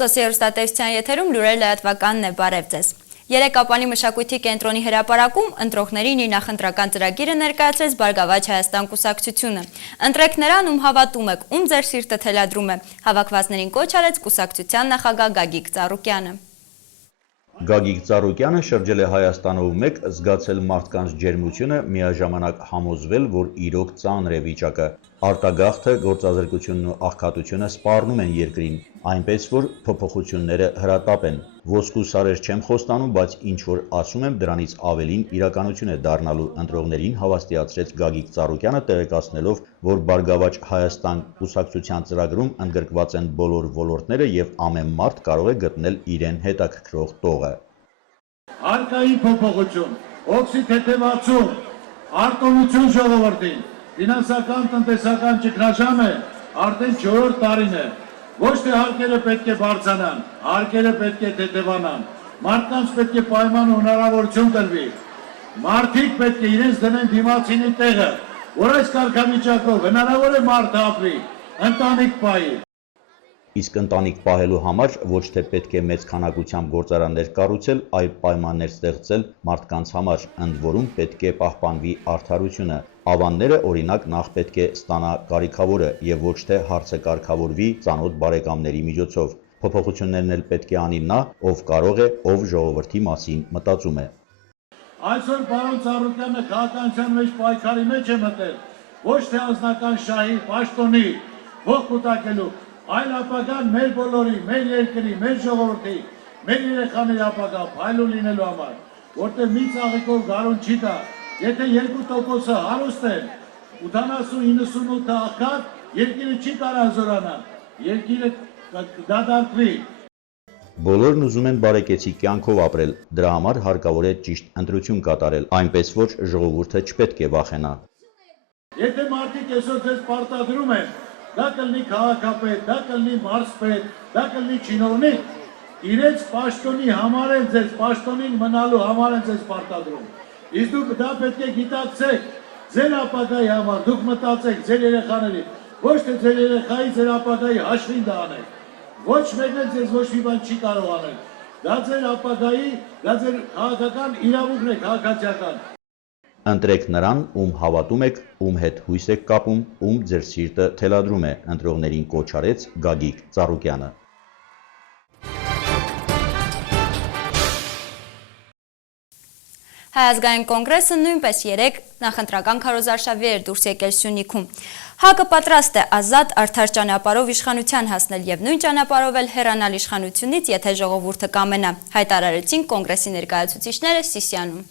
Սոցիալստատեսության եթերում լուրեր լրատվականն է, բարև ձեզ։ Երեկապանի մշակույթի կենտրոնի հրապարակում ընտրողներին իր նախընտրական ծրագիրը ներկայացրեց Բարգավաճ Հայաստան կուսակցությունը։ Ընտրեք նրան, ում հավատում եք, ում ձեր սիրտը թելադրում է։ Հավաքվածներին կոչ արեց կուսակցության նախագահ Գագիկ Ծառուկյանը։ Գագիկ Ծառուկյանը շրջել է Հայաստանով մեկ, զգացել մարդկանց ջերմությունը, միաժամանակ համոզվել, որ իրոք ծանր է վիճակը։ Արտագաղթը, գործազրկությունն ու աղքատությունը սպառնում են երկրին, այնպես որ փոփոխությունները հրատապ են։ Ոսկու սարեր չեմ խոստանում, բայց ինչ որ ասում եմ, դրանից ավելին իրականություն է դառնալու, ընտրողներին հավաստիացրեց Գագիկ Ծառուկյանը, տեղեկացնելով, որ Բարգավաճ Հայաստան կուսակցության ծրագրում ընդգրկված են բոլոր ոլորտները եւ ամեն մարդ կարող է գտնել իրեն հետաքրքրող տողը։ Արկայի փոփոխություն, օքսի թեթևացում, արտոնություն ժողովրդին, ֆինանսական տնտեսական ճգնաժամը արդեն 4-րդ տարին է։ Ոչ թե հարկերը պետք է բարձրանան, հարկերը պետք է թեթևանան, մարդկանց պետք է պայման ու հնարավորություն տրվի, մարդիկ պետք է իրենց դնեն դիմացինի տեղը, որ այս կարգավիճակով հնարավոր է մարդը ապրի, ընտանիք պահի։ Իսկ ընտանիք պահելու համար ոչ թե պետք է մեծ քանակությամբ գործարաններ կառուցել, այլ պայմաններ ստեղծել մարդկանց համար, ընդ որում պետք է պահպանվի արդարությունը։ Ավանները, օրինակ, նախ պետք է ստանա կարիքավորը եւ ոչ թե հարցը կարգավորվի ծանոթ բարեկամների միջոցով։ Փոփոխություններն էլ պետք է անի նա, ով կարող է, ով ժողովրդի մասին մտածում է։ Այսօր պարոն Ծառուկյանը քաղաքականության մեջ պայքարի մեջ է մտել, ոչ թե անձնական շահի, պաշտոնի, ողջ կուտակելու, այլ ապագան մեր բոլորի, մեր երկրի, մեր ժողովրդի, մեր երեխաների ապագա փայլուն լինելու համար, որտեղ մի ծաղիկով գարուն չի տա, եթե 2%-ը հարուստ են, 80-98 աղքատ, երկիրը չի կարող զորանալ, երկիրը դադարվի։ Բոլորն ուզում են բարեկեցիկ կյանքով ապրել, դրա համար հարկավոր է ճիշտ ընտրություն կատարել, այնպես որ ժողովուրդը չպետք է վախենա։ Եթե մարդիկ այսօր ձեզ պարտադրում են, դա կլինի քաղաքապետ, դա կլինի մարզպետ, դա կլինի չինովնիկ, իրենց պաշտոնի համար են ձեզ, պաշտոնին մնալու համար են ձեզ պարտադրում։ Իսկ դուք դա պետք է գիտակցեք, ձեր ապագայի համար, դուք մտածեք ձեր երեխաների, ոչ թե ձեր երեխայի, ձեր ապագայի հաշվին դա անեք։ Ոչ մեկն էլ ձեզ ոչ մի բան չի կարող անել։ Դա ձեր ապագայի, դա ձեր քաղաքական իրավունքն է, քաղաքացիական։ Ընտրեք նրան, ում հավատում եք, ում հետ հույս եք կապում, ում ձեր սիրտը թելադրում է, ընտրողներին կոչ արեց Գագիկ Ծառուկյանը։ Հայ ազգային կոնգրեսը նույնպես երեկ նախընտրական քարոզարշավի էր դուրս եկել Սյունիքում։ ՀԱԿ-ը պատրաստ է ազատ արդար ճանապարհով իշխանության հասնել եւ նույն ճանապարհով էլ հեռանալ իշխանությունից, եթե ժողովուրդը կամենա, հայտարարեցին կոնգրեսի ներկայացուցիչները Սիսիանում։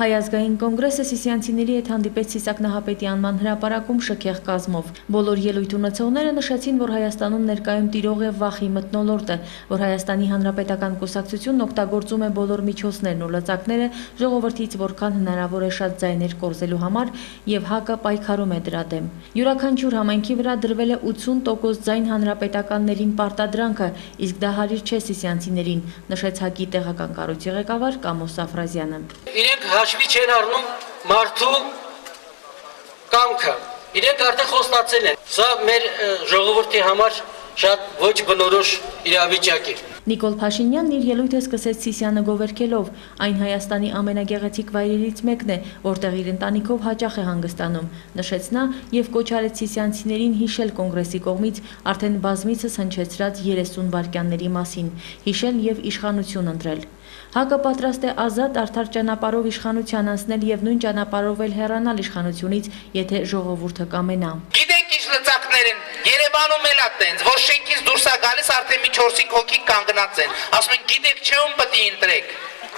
Հայ ազգային կոնգրեսը սիսիանցիների հետ հանդիպեց Սիսակ Նահապետի անման հրապարակում շքեղ կազմով։ Բոլոր ելույթ ունեցողները նշեցին, որ Հայաստանում ներկայում տիրող է վախի մթնոլորտը, որ Հայաստանի Հանրապետական կուսակցությունն օգտագործում է բոլոր միջոցներն ու լծակները ժողովրդից որքան հնարավոր է շատ ձայներ կորզելու համար եւ ՀԱԿ-ը պայքարում է դրա դեմ։ Յուրաքանչյուր համայնքի վրա դրվել է 80% ձայն հանրապետականներին պարտադրանքը, իսկ դա հարիր չէ սիսիանցիներին, նշեց ՀԱԿ-ի տեղական կառույցի ղեկավար Կամո Սաֆրազյանը։ Հաշվի չեն առնում մարդու կամքը, իրենք արդեն խոստացել են, սա մեր ժողովրդի համար շատ ոչ բնորոշ իրավիճակ է։ Նիկոլ Փաշինյանն իր ելույթը սկսեց Սիսիանը գովերքելով, այն Հայաստանի ամենագեղեցիկ վայրերից մեկն է, որտեղ իր ընտանիքով հաճախ է հանգստանում, նշեց նա եւ կոչ արեց սիսիանցիներին հիշել կոնգրեսի կողմից արդեն բազմիցս հնչեցրած 30 վայրկյանների մասին, հիշել եւ իշխանություն ընտրել։ ՀԱԿ-ը պատրաստ է ազատ արդար ճանապարհով իշխանության անցնել եւ նույն ճանապարհով էլ հեռանալ իշխանությունից, եթե ժողովուրդը կամենա։ Գիտենք ինչ լծակներ են, Երևանում էլ է տենց, որ շենքից դուրս է գալիս արդեն մի 4-5 հոգի կանգնած են, ասում են գիտեք չէ ում պետք է ընտրեք։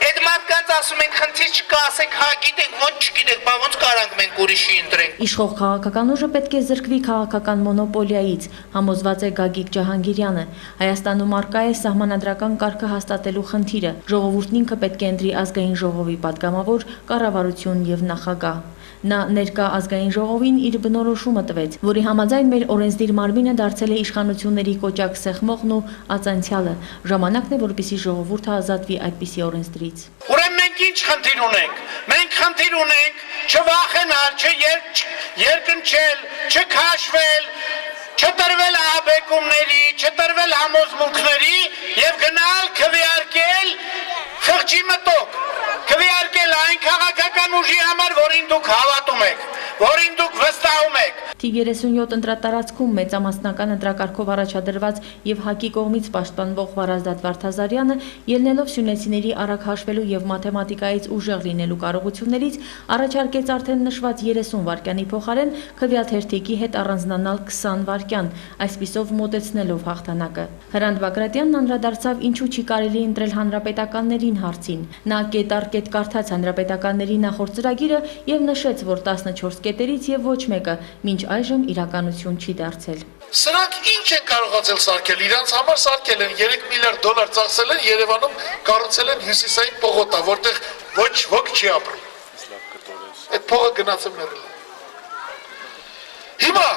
Այդ մարդկանց ասում են խնդիր չկա, ասեք հա գիտենք, ոնց չգիտեք, բա ոնց կարանք մենք ուրիշի ընտրենք։ Իշխող քաղաքական ուժը պետք է զրկվի քաղաքական մոնոպոլիայից, համոզված է Գագիկ Ջահանգիրյանը։ Հայաստանում առկա է սահմանադրական կարգը հաստատելու խնդիրը։ Ժողովուրդն ինքը պետք է ընտրի ազգային ժողովի падգամավոր, կառավարություն եւ նախագահ։ Նա ներկա ազգային ժողովին իր բնորոշումը տվեց, որի համաձայն մեր օրենսդիր մարմինը դարձել է իշխանությունների կոճակ սեղմողն ու ածանցյալը։ Ժամանակն է, որպեսզի ժողովուրդը ազատվի այդպիսի օրենսդրից։ Ուրեմն մենք ինչ խնդիր ունենք։ Մենք խնդիր ունենք չվախենալ, երկնչել, չքաշվել, չտրվել ահաբեկումների, չտրվել համոզմունքների եւ գնալ քվեարկել խղճի մտոք, քվեարկել այն քաղաքական ուժի համար, որին դուք հավատում եք, որին դուք վստահում եք։ Թիվ 37 ընտրատարածքում մեծամասնական ընտրակարգով առաջադրված եւ ՀԱԿ-ի կողմից պաշտպանվող Վարազդատ Վարդազարյանը, ելնելով սյունեցիների արագ հաշվելու եւ մաթեմատիկայից ուժեղ լինելու կարողություններից, առաջարկեց արդեն նշված 30 վայրկյանի փոխարեն քվեաթերթիկի հետ առանձնանալ 20 վայրկյան, այսպիսով մոտեցնելով հաղթանակը։ Հրանտ Բագրատյանն անդրադարձավ ինչու չի կարելի ընտրել հանրապետականներին հարցին։ Նա կետ առ կետ կարդաց հանրապետականների նախորդ ծրագիրը եւ նշեց, որ 14 կետերից եւ ոչ մեկը մինչ այժմ իրականություն չի դարձել։ Սրանք ինչ են կարողացել սարքել, իրանց համար սարքել են 3 միլիարդ դոլար ծախսել են, Երևանում կառուցել են հյուսիսային պողոտա, որտեղ ոչ ոք չի ապրում։ Այդ փողը գնացել մեռել։ Հիմա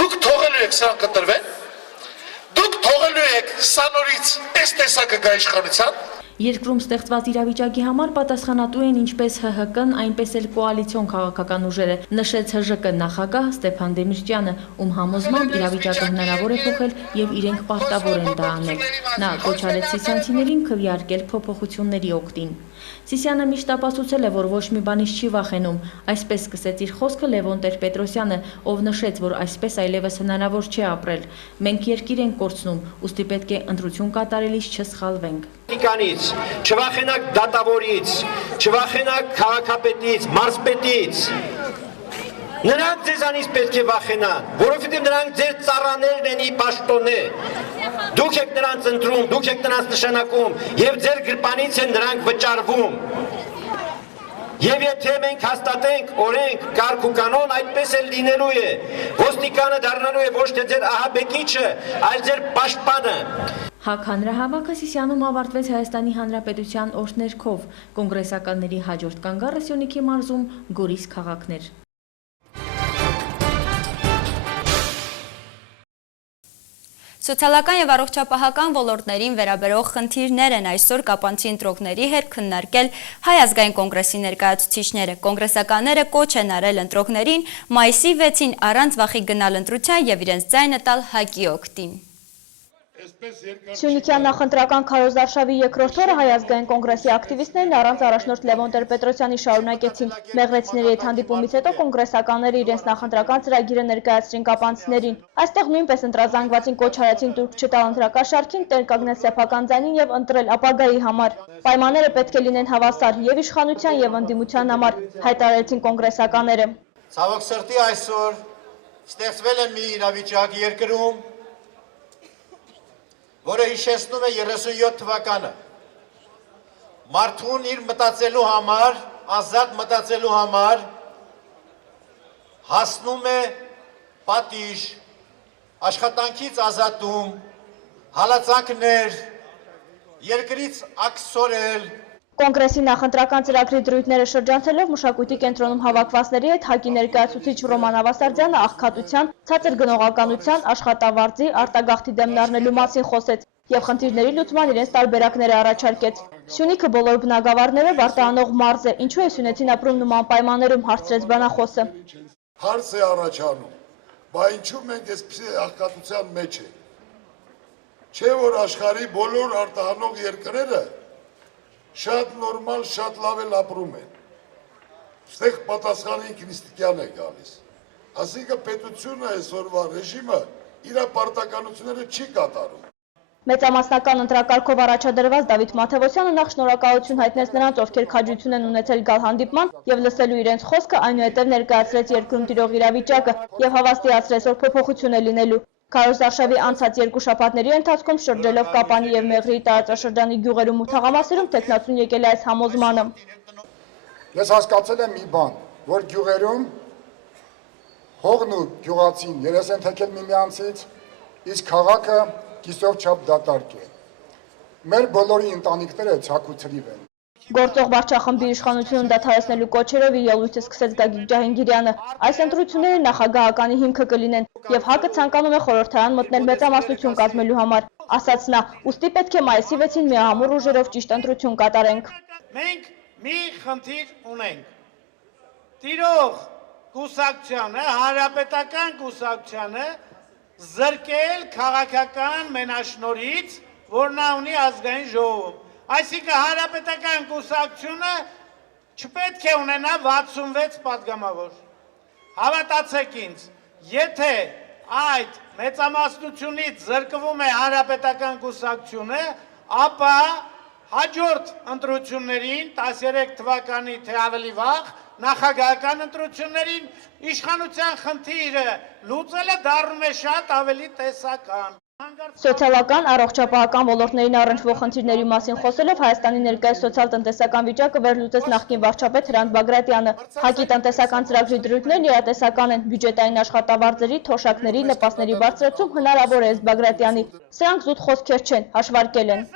դուք թողելու եք սրանք ընտրվեն, դուք թողելու եք սա նորից այս տեսակը գա իշխանության։ Երկրում ստեղծված իրավիճակի համար պատասխանատու են ինչպես ՀՀԿ-ն, այնպես էլ կոալիցիոն քաղաքական ուժերը, նշեց ՀԺԿ նախագահ Ստեփան Դեմիրճյանը, ում համոզմամբ իրավիճակը հնարավոր է փոխել եւ իրենք պարտավոր են դա անել։ Նա կոչ արեց սիսիանցիներին քվեարկել փոփոխությունների օգտին։ Սիսիանը միշտ ապացուցել է, որ ոչ մի բանից չի վախենում, այսպես սկսեց իր խոսքը Լևոն Տեր-Պետրոսյանը, ով նշեց, որ այսպես այլևս հնարավոր չէ ապրել։ Մենք երկիր ենք կորցնում, ուստի պետք է ընտրություն կատարելիս չսխալվենք։ Տիկանից, չվախենակ դատավորից, չվախենակ քաղաքապետից, մարզպետից։ Նրանք ձեզանից պետք է վախենան, որովհետև նրանք ձեր ծառաներն են ի պաշտոնե։ Դուք եք նրանց ընտրում, դուք եք նրանց նշանակում եւ ձեր գրպանից են նրանք վճարվում։ Եվ եթե մենք հաստատենք օրենք, կարգ ու կանոն, այդպես էլ լինելու է։ Ոստիկանը դառնալու է ոչ թե ձեր ահաբեկիչը, այլ ձեր պաշտպանը։ ՀԱԿ հանրահավաքը Սիսիանում ավարտվեց Հայաստանի Հանրապետության օրհներգով։ Կոնգրեսականների հաջորդ կանգառը Սյունիքի մարզում Գորիս քաղաքն էր։ Սոցիալական եւ առողջապահական ոլորտներին վերաբերող խնդիրներ են այսօր կապանցի ընտրողների հետ քննարկել Հայ ազգային կոնգրեսի ներկայացուցիչները։ Կոնգրեսականները կոչ են արել ընտրողներին մայիսի 6-ին առանց վախի գնալ ընտրության եւ իրենց ձայնը տալ ՀԱԿ-ի օգտին։ Սյունիքյան նախընտրական քարոզարշավի երկրորդ օրը Հայ ազգային կոնգրեսի ակտիվիստներն առանց առաջնորդ Լևոն Տեր-Պետրոսյանի շարունակեցին։ Մեղրեցիների հետ հանդիպումից հետո կոնգրեսականները իրենց նախընտրական ծրագիրը ներկայացրին կապանցիներին։ Այստեղ նույնպես ընտրազանգվածին կոչ արեցին տուրք չտալ ընտրակաշարքին, տեր կանգնել սեփական ձայնին եւ ընտրել ապագայի համար։ Պայմանները պետք է լինեն հավասար եւ իշխանության եւ ընդդիմության համար, հայտարարեցին կոնգրեսականները։ Ցավոք սրտի այսօր ստեղծվել է մի իրավիճակ երկրում, որը հիշեցնում է 37 թվականը։ Մարդուն իր մտածելու համար, ազատ մտածելու համար հասնում է պատիժ, աշխատանքից ազատում, հալածանքներ, երկրից աքսորել։ Կոնգրեսի նախընտրական ծրագրի դրույթները շրջանցելով մշակույթի կենտրոնում հավաքվածների հետ ՀԱԿ-ի ներկայացուցիչ Ռոման Ավասարդյանը աղքատության, ցածր գնողականության, աշխատավարձի, արտագաղթի դեմն առնելու մասին խոսեց եւ խնդիրների լուծման իրենց տարբերակները առաջարկեց։ Սյունիքը բոլոր բնակավարներով արտահանող մարզ է, ինչու է սյունեցին ապրում նման պայմաններում, հարցրեց բանախոսը։ Հարց է առաջանում, բա ինչու մենք այսպիսի աղքատության մեջ ենք։ Չէ՞ որ աշխարհի բոլոր արտահանող երկրները շատ նորմալ, շատ լավ էլ ապրում են։ Ստեղ պատասխանը ինքնիստիկյան է գալիս։ Այսինքն պետությունը այսօրվա ռեժիմը իր պարտականությունները չի կատարում։ Մեծամասնական ընտրակարգով առաջադրված Դավիթ Մաթևոսյանը նախ շնորհակալություն հայտնեց նրանց, ովքեր քաջություն են ունեցել գալ հանդիպման եւ լսելու իրենց խոսքը, այնուհետեւ ներկայացրեց երկրում տիրող իրավիճակը եւ հավաստիացրեց, որ փոփոխություն է լինելու։ Քարոզարշավի անցած 2 շաբաթների ընթացքում շրջելով Կապանի եւ Մեղրիի տարածաշրջանի գյուղերում ու թաղամասերում տեխնացուն եկել է այս համոզմանը։ Ես հասկացել եմ մի բան, որ գյուղերում հողն ու գյուղացին երես են թեքել միմյանցից, իսկ քաղաքը կիսով չափ դատարկ է։ Մեր բոլորի ընտանիքները ցակ ու ցրիվ են։ Գործող վարչախմբի իշխանությունը դադարեցնելու կոչերով իր ելույթը սկսեց Գագիկ Ջահանգիրյանը։ Այս ընտրությունները նախագահականի հիմքը կլինեն եւ ՀԱԿ-ը ցանկանում է խորհրդարան մտնել մեծամասնություն կազմելու համար, ասաց նա, ուստի պետք է մայիսի 6-ին միահամուռ ուժերով ճիշտ ընտրություն կատարենք։ Մենք մի խնդիր ունենք։ Տիրող կուսակցությանը, հանրապետական կուսակցությանը զրկել քաղաքական մենաշնորհից, որ նա ունի ազգային ժողովում։ Այսինքն հանրապետական կուսակցությունը չպետք է ունենա 66 падգամավոր։ Հավատացեք ինձ, եթե այդ մեծամասնությունից զրկվում է հանրապետական կուսակցությունը, ապա հաջորդ ընտրություններին 13 թվականի թե ավելի վաղ նախագահական ընտրություններին իշխանության խնդիրը լուծելը դառնում է շատ ավելի տեսական։ Սոցիալական, առողջապահական ոլորտներին առնչվող խնդիրների մասին խոսելով Հայաստանի ներկայիս սոցիալ-տնտեսական վիճակը վերլուծեց նախկին վարչապետ Հրանտ Բագրատյանը։ ՀԱԿ-ի տնտեսական ծրագրի դրույթներն իրատեսական են, բյուջետային աշխատավարձերի, թոշակների, նպաստների բարձրացում հնարավոր է ըստ Բագրատյանի։ Սրանք զուտ խոսքեր չեն, հաշվարկել են։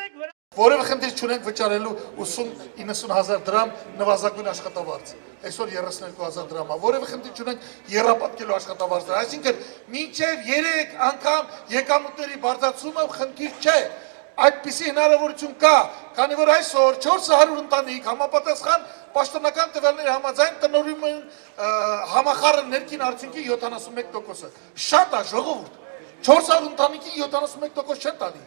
Որևէ խնդիր չունենք վճարելու 80-90 հազար դրամ նվազագույն աշխատավարձ, այսօր 32 հազար դրամ է, որևէ խնդիր չունենք եռապատկելու աշխատավարձը, այսինքն մինչև 3 անգամ եկամուտների բարձրացումը խնդիր չէ, այդպիսի հնարավորություն կա, քանի որ այսօր 400 ընտանիք համապատասխան պաշտոնական տվյալների համաձայն տնօրինում են համախառն ներքին արդյունքի 71%-ը, շատ է ժողովուրդ, 400 ընտանիքի 71% չեն տանի,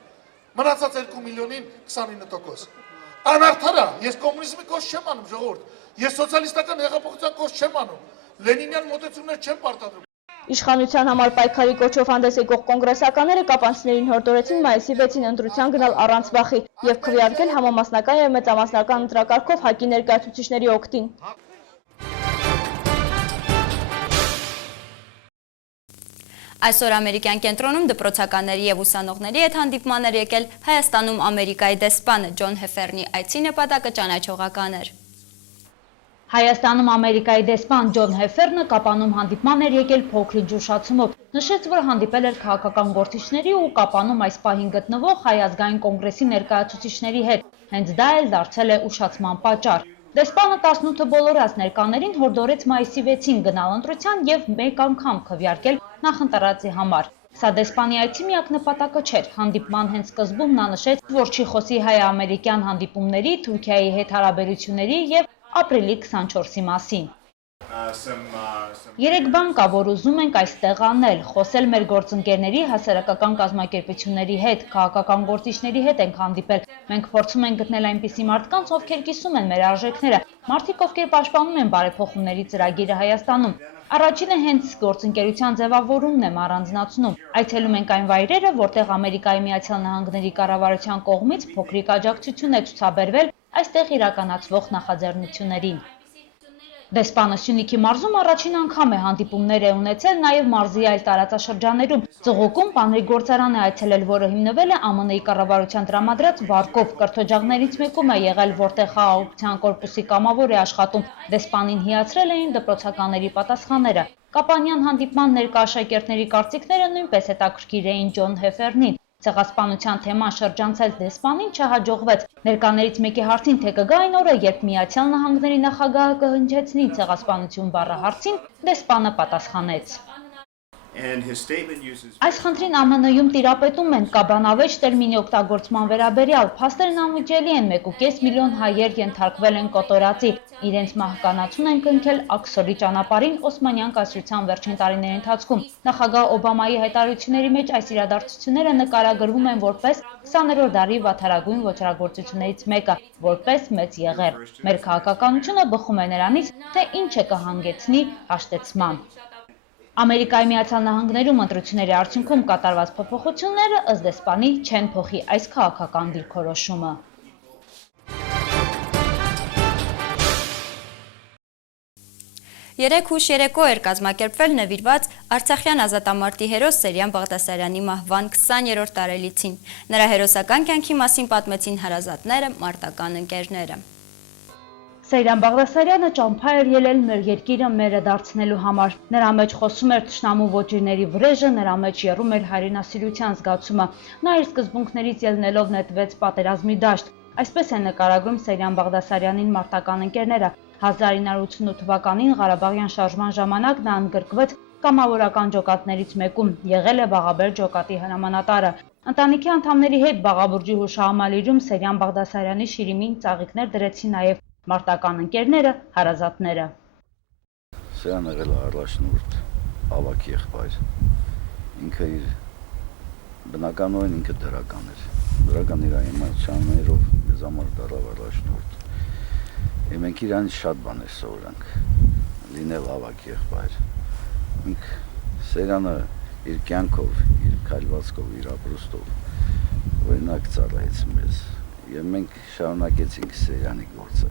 մնացած 2 միլիոնին 29%։ Անարդար է, ես կոմունիզմի կոչ չեմ անում ժողովուրդ, ես սոցիալիստական հեղափոխության կոչ չեմ անում, լենինյան մոտեցումներ չեմ պարտադրում։ Իշխանության համար պայքարի կոչով հանդես եկող կոնգրեսականները կապանցիներին հորդորեցին մայիսի 6-ին ընտրության գնալ առանց վախի և քվեարկել համամասնական և մեծամասնական ընտրակարգով ՀԱԿ-ի ներկայացուցիչների օգտին։ Այսօր ամերիկյան կենտրոնում դպրոցականների և ուսանողների հետ հանդիպման էր եկել Հայաստանում Ամերիկայի դեսպանը Ջոն Հեֆերնի այցի նպատակը ճանաչողական էր։ Հայաստանում Ամերիկայի դեսպան Ջոն Հեֆերնը Կապանում հանդիպման էր եկել փոքրինչ ուշացումով, նշեց, որ հանդիպել էր քաղաքական գործիչների ու Կապանում այս պահին գտնվող Հայ ազգային կոնգրեսի ներկայացուցիչների հետ, հենց դա էլ դարձել է ուշացման պատճառ։ Դեսպանը 18 բոլորած ներկաներին հորդորեց մայիսի 6-ին գնալ ընտրության և մեկ անգամ քվեարկել նախընտրածի համար։ Սա դեսպանի այցի միակ նպատակը չէր, հանդիպման հենց սկզբում նա նշեց, որ չի խոսի հայ-ամերիկյան հանդիպումների, Թուրքիայի հետ հարաբերությունների և ապրիլի 24-ի մասին։ Երեք բան կա, որ ուզում ենք այստեղ անել, խոսել մեր գործընկերների, հասարակական կազմակերպությունների հետ, քաղաքական գործիչների հետ ենք հանդիպել։ Մենք փորձում ենք գտնել այնպիսի մարդկանց, ովքեր կիսում են մեր արժեքները, մարդիկ, ովքեր պաշտպանում են բարեփոխումների ծրագիրը Հայաստանում։ Առաջինը հենց գործընկերության ձևավորումն եմ առանձնացնում։ Այցելում ենք այն վայրերը, որտեղ Ամերիկայի Միացյալ Նահանգների կառավարության կողմից փոքրիկ աջակցություն է ցուցաբերվել այստեղ իրականացվող նախաձեռնություններին։ Դեսպանը Սյունիքի մարզում առաջին անգամ է հանդիպումներ է ունեցել նաև մարզի այլ տարածաշրջաններում։ Ծղոկում պանրի գործարան է այցելել, որը հիմնվել է ԱՄՆ-ի կառավարության տրամադրած վարկով, կրթօջակներից մեկում է եղել, որտեղ խաղաղության կորպուսի կամավոր է աշխատում։ Դեսպանին հիացրել էին դպրոցականների պատասխանները։ Կապանյան հանդիպման ներկա աշակերտների կարծիքները նույնպես հետաքրքիր էին Ջոն Հեֆերնին։ Ցեղասպանության թեման շրջանցել դեսպանին չհաջողվեց։ Ներկաներից մեկի հարցին, թե կգա այն օրը, երբ Միացյալ Նահանգների նախագահը կհնչեցնի ցեղասպանություն բառը հարցին, դեսպանը պատասխանեց. Այս խնդրին ԱՄՆ-ում տիրապետում են կաբանավեճ տերմինի օգտագործման վերաբերյալ, փաստերն անմիջելի են, 1.5 միլիոն հայեր ենթարկվել են կոտորածի, իրենց մահկանացուն են կնքել աքսորի ճանապարհին Օսմանյան կայսրության վերջին տարիների ընթացքում։ Նախագահ Օբամայի հայտարարությունների մեջ այս իրադարձությունները նկարագրվում են որպես 20-րդ դարի վատթարագույն ոճրագործություններից մեկը, որպես մեծ եղեռ։ Մեր քաղաքականությունը բխում է նրանից, թե ինչը կհանգեցնի հաշտեցման։ Ամերիկայի Միացյալ Նահանգներում ընտրությունների արդյունքում կատարված փոփոխությունները ըստ դեսպանի չեն փոխի այս քաղաքական դիրքորոշումը։ Երեկ հուշ երեկո էր կազմակերպվել նվիրված Արցախյան ազատամարտի հերոս Սերյան Բաղդասարյանի մահվան 20-րդ տարելիցին։ Նրա հերոսական կյանքի մասին պատմեցին հարազատները, մարտական ընկերները։ Սերյան Բաղդասարյանը ճամփա էր ելել մեր երկիրը մերը դարձնելու համար։ Նրա մեջ խոսում էր թշնամու ոճիրների վրեժը, նրա մեջ եռում էր հայրենասիրության զգացումը։ Նա իր սկզբունքներից ելնելով նետվեց պատերազմի դաշտ։ Այսպես է նկարագրում Սերյան Բաղդասարյանին մարտական ընկերները։ 1988 թվականին Ղարաբաղյան շարժման ժամանակ նա ընդգրկվեց կամավորական ջոկատներից մեկում, եղել է Բաղաբեր ջոկատի հրամանատարը։ Ընտանիքի անդամների հետ Բաղաբուրջի հուշահամալիրում Սերյան Բաղդասարյանի շիրիմին ծաղիկներ դրեցին նաև մարտական ընկերները, հարազատները։ Սերան եղել է առաջնորդ, ավագ եղբայր, ինքը իր բնականորեն ինքը դրական էր։ Դրական իր էմոցիաներով մեզ համար դարավ առաջնորդ։ Եվ մենք իրանից շատ բաներ սովորանք, լինել ավակ եղբայր։ Մենք Սերյանը իր կյանքով, իր քայլվածքով, իր ապրուստով օրինակ ծառայեց մեզ, եւ մենք շարունակեցինք Սերյանի գործը։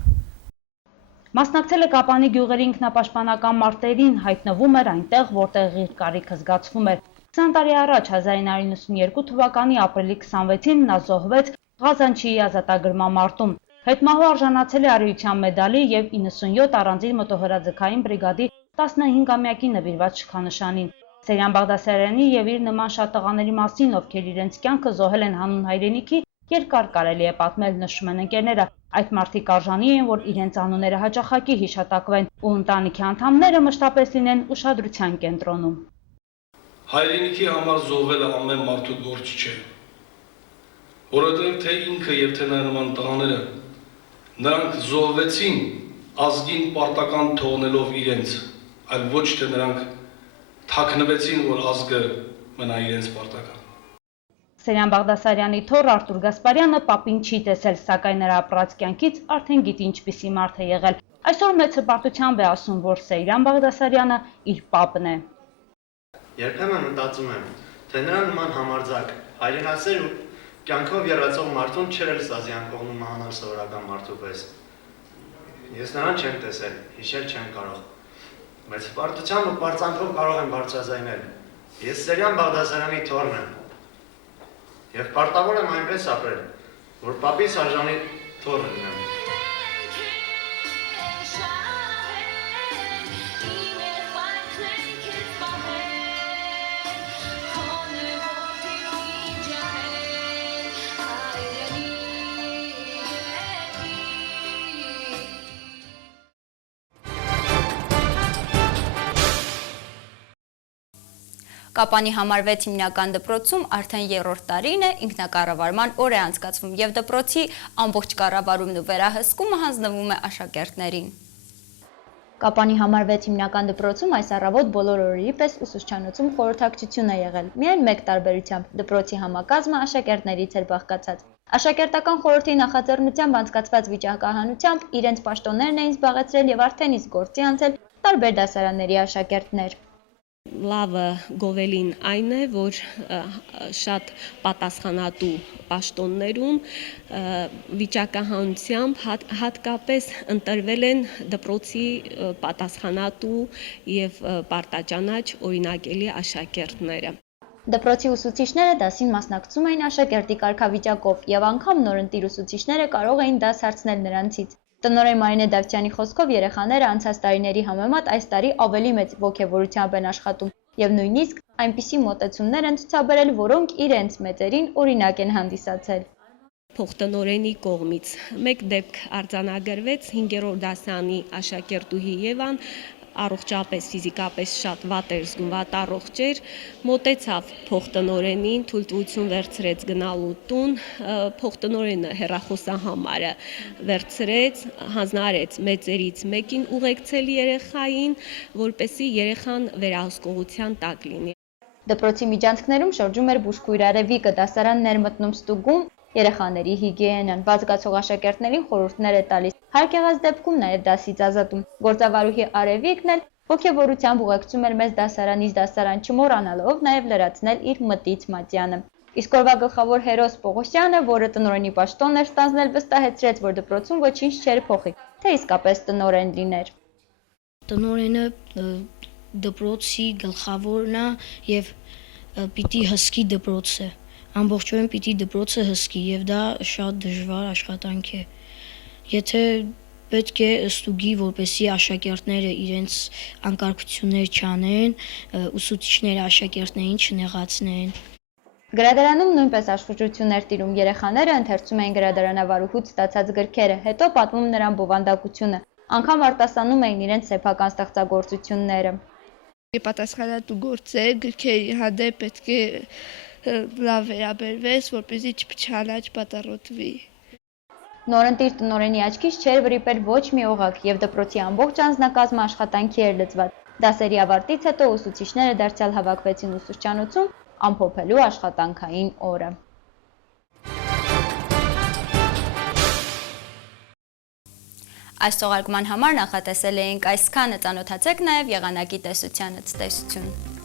Մասնակցել է Կապանի գյուղերի ինքնապաշտպանական մարտերին, հայտնվում էր այնտեղ, որտեղ իր կարիքը զգացվում էր։ 20 տարի առաջ 1992 թվականի ապրիլի 26-ին նա զոհվեց Ղազանչիի ազատագրման մարտում։ Հետմահու արժանացել է Արիության մեդալի եւ 97 առանձին մոտոհրաձգային բրիգադի 15-ամյակի նվիրված շքանշանին։ Սերյան Բաղդասարյանի եւ իր նման շատ տղաների մասին, ովքեր իրենց կյանքը զոհել են հանուն հայրենիքի, երկար կարելի է պատմել, նշում են ընկերները։ Այդ մարդիկ արժանի են, որ իրենց անունները հաճախակի հիշատակվեն ու ընտանիքի անդամները մշտապես լինեն ուշադրության կենտրոնում։ Հայրենիքի համար զոհվելը ամեն մարդու գործ չէ, որովհետև թե ինքը եւ թե նման տղաները նրանք զոհվեցին ազգին պարտական թողնելով իրենց, այլ ոչ թե նրանք թաքնվեցին, որ ազգը մնա իրենց պարտական։ Սերյան Բաղդասարյանի թոռ Արտուր Գասպարյանը պապին չի տեսել, սակայն նրա ապրած կյանքից արդեն գիտի ինչպիսի մարդ է եղել։ Այսօր մեծ հպարտությամբ է ասում, որ Սերյան Բաղդասարյանը իր պապն է։ Երբեմն մտածում եմ, թե նրա նման համարձակ, հայրենասեր ու կյանքով եռացող մարդուն չէր էլ Սազյան կողմում մահանալ սովորական մարդու պես։ Ես նրան չեմ տեսել, հիշել չեմ կարող, բայց հպարտությամբ ու պարծանքով կարող եմ բարձրաձայնել։ Ես Սերյան Բաղդասարյանի թոռն եմ եւ պարտավոր եմ այնպես ապրել, որ պապիս արժանի թոռը լինեմ։ Կապանի համար 6 հիմնական դպրոցում արդեն 3-րդ տարին է ինքնակառավարման օր է անցկացվում եւ դպրոցի ամբողջ կառավարումն ու վերահսկումը հանձնվում է աշակերտներին։ Կապանի համար 6 հիմնական դպրոցում այս առավոտ բոլոր օրերի պես ուսուցչանոցում խորհրդակցություն է եղել։ Միայն մեկ տարբերությամբ դպրոցի համակազմը աշակերտներից էր բաղկացած։ Աշակերտական խորհրդի նախաձեռնությամբ անցկացված վիճակահանությամբ իրենց պաշտոններն էին զբաղեցրել եւ արդեն իսկ գործի անցել տարբեր դասարանների աշակերտներ։ Լավը գովելին այն է, որ շատ պատասխանատու պաշտոններում վիճակահանությամբ հատկապես ընտրվել են դպրոցի պատասխանատու եւ պարտաճանաչ օրինակելի աշակերտները։ Դպրոցի ուսուցիչները դասին մասնակցում էին աշակերտի կարգավիճակով եւ անգամ նորընտիր ուսուցիչները կարող էին դաս հարցնել նրանցից։ Տնօրեն Մարինե Դավթյանի խոսքով երեխաները անցած տարիների համեմատ այս տարի ավելի մեծ ոգևորությամբ են աշխատում եւ նույնիսկ այնպիսի մոտեցումներ են ցուցաբերել, որոնք իրենց մեծերին օրինակ են հանդիսացել։ Փոխտնօրենի կողմից մեկ դեպք արձանագրվեց 5-րդ դասանի աշակերտուհի Եվան, առողջապես ֆիզիկապես շատ վատ էր զգում, վատառողջ էր, մոտեցավ փոխտնօրենին, թույլտվություն վերցրեց գնալու տուն, փոխտնօրենը հեռախոսահամարը վերցրեց, հանձնարարեց մեծերից մեկին ուղեկցել երեխային, որպեսզի երեխան վերահսկողության տակ լինի։ Դպրոցի միջանցքներում շրջում էր բուժքույր Արևիկը, դասարանն էր մտնում ստուգում, երեխաների հիգիենան, բացկացող աշակերտներին խորհուրդներ է տալիս, հարկ եղած դեպքում նաև դասից ազատում։ Գործավարուհի Արևիկն էլ ոգևորությամբ ուղեկցում էր մեզ դասարանից դասարան, չմոռանալով նաև լրացնել իր մտից մատյանը։ Իսկ օրվա գլխավոր հերոս Պողոսյանը, որը տնօրենի պաշտոն էր ստանձնել, վստահեցրեց, որ դպրոցում ոչինչ չէր փոխի, թե իսկապես տնօրեն լիներ։ Տնօրենը դպրոցի գլխավորն է եւ պիտի հսկի դպրոցը։ Ամբողջովին պիտի դպրոցը հսկի եւ դա շատ դժվար աշխատանք է։ Եթե պետք է ստուգի, որպեսզի աշակերտները իրենց անկարգություններ չանեն, ուսուցիչները աշակերտներին չնեղացնեն։ Գրադարանում նույնպես աշխուժություններ տիրում, երեխաները ընթերցում էին գրադարանավարուհուց ստացած գրքերը, հետո պատմում նրան բովանդակությունը, անգամ արտասանում էին իրենց սեփական ստեղծագործությունները։ Պատասխանատու գործ է, գրքերի հանդեպ պետք է լավ վերաբերվես, որպեսզի չփչանա, չպատառոտվի։ Նորընտիր տնօրենի աչքից չէր վրիպել ոչ մի օղակ եւ դպրոցի ամբողջ անձնակազմը աշխատանքի էր լծված։ Դասերի ավարտից հետո ուսուցիչները դարձյալ հավաքվեցին ուսուցչանոցում ամփոփելու աշխատանքային օրը։ Այս թողարկման համար նախատեսել էինք այսքանը, ծանոթացեք նաև եղանակի տեսությանը։ Ցտեսություն։